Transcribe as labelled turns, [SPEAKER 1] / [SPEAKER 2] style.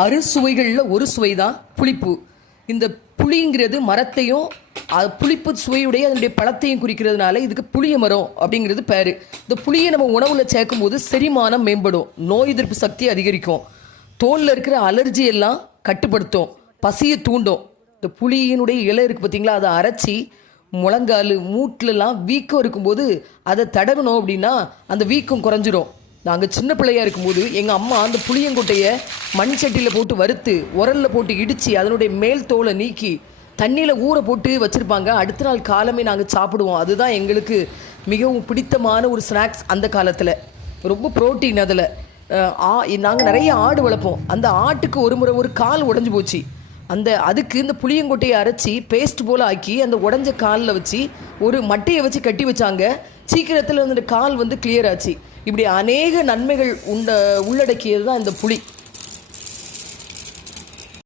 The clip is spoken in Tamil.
[SPEAKER 1] அறுசுவைகளில் ஒரு சுவை தான் புளிப்பு. இந்த புளிங்கிறது மரத்தையும் அது புளிப்பு சுவையுடைய அதனுடைய பழத்தையும் குறிக்கிறதுனால இதுக்கு புளிய மரம் அப்படிங்கிறது பேர். இந்த புளியை நம்ம உணவில் சேர்க்கும்போது செரிமானம் மேம்படும். நோய் எதிர்ப்பு சக்தி அதிகரிக்கும். தோலில் இருக்கிற அலர்ஜி எல்லாம் கட்டுப்படுத்தும். பசியை தூண்டும். இந்த புளியினுடைய இலை இருக்குது பார்த்தீங்களா அதை அரைச்சி முழங்கால் மூட்டிலலாம் வீக்கம் இருக்கும்போது அதை தடவினோம் அப்படின்னா அந்த வீக்கம் குறைஞ்சிரும். நாங்கள் சின்ன பிள்ளையாக இருக்கும்போது எங்கள் அம்மா அந்த புளியங்கொட்டையை மண் சட்டியில் போட்டு வறுத்து உரலில் போட்டு இடித்து அதனுடைய மேல் தோலை நீக்கி தண்ணியில் ஊற போட்டு வச்சுருப்பாங்க. அடுத்த நாள் காலமே நாங்கள் சாப்பிடுவோம். அதுதான் எங்களுக்கு மிகவும் பிடித்தமான ஒரு ஸ்நாக்ஸ் அந்த காலத்தில். ரொம்ப புரோட்டீன் அதில். ஆ நாங்கள் நிறைய ஆடு வளர்ப்போம். அந்த ஆட்டுக்கு ஒரு முறை ஒரு கால் உடஞ்சி போச்சு. அந்த அதுக்கு இந்த புளியங்கொட்டையை அரைச்சி பேஸ்ட் போல் ஆக்கி அந்த உடஞ்ச காலில் வச்சு ஒரு மட்டையை வச்சு கட்டி வச்சாங்க. சீக்கிரத்தில் அந்த கால் வந்து கிளியர் ஆச்சு. இப்படி அநேக நன்மைகள் உண்ட உள்ளடக்கியது தான் இந்த புளி.